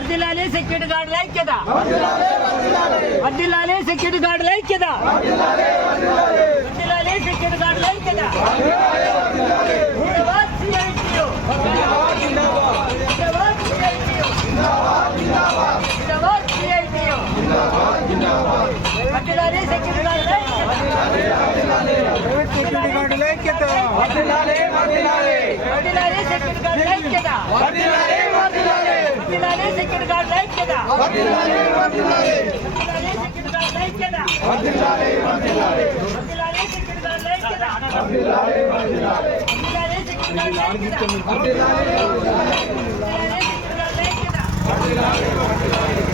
వర్ధిల్లాలి సెక్యూరిటీ గార్డుల ఐక్యత, వర్ధిల్లాలి సెక్యూరిటీ గార్డుల ఐక్యత, వర్ధిల్లాలి సెక్యూరిటీ గార్డుల ఐక్యత. జిందాబాద్ సిఐటియు, జిందాబాద్ సిఐటియు, జిందాబాద్ సిఐటియు, వర్ధిల్లాలి సెక్యూరిటీ గార్డుల ఐక్యత, సెక్యూరిటీ గార్డుల ఐక్యత, వర్ధిల్లాలి సెక్యూరిటీ గార్డుల ఐక్యత, వర్ధిల్లాలి సెక్యూరిటీ గార్డుల ఐక్యత, వర్ధిల్లాలి సెక్యూరిటీ గార్డుల ఐక్యత, వర్ధిల్లాలి సెక్యూరిటీ గార్డుల ఐక్యత, వర్ధిల్లాలి సెక్యూరిటీ గార్డుల ఐక్యత, వర్ధిల్లాలి సెక్యూరిటీ గార్డుల ఐక్యత.